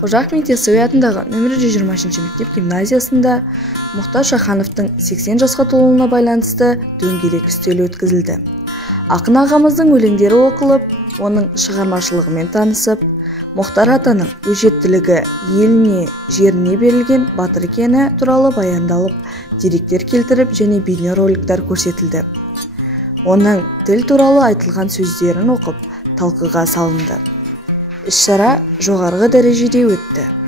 Қожа Ахмет Яссауи атындағы нөмірі 120 мектеп гимназиясында Мұхтар Шахановтың 80 жасқа толуына байланысты дөңгелек үстел өткізілді. Ақын ағамыздың өлеңдері оқылып, оның шығармашылығымен танысып, Мұхтар атаның өжеттілігі еліне, жеріне берілген батыр екені туралы баяндалып, деректер келтіріп және бейнероликтер көрсетілді. Оның тіл туралы айтылған сөздерін оқып, талқыға салынды. Іс-шара жоғарғы дәрежеде өтті.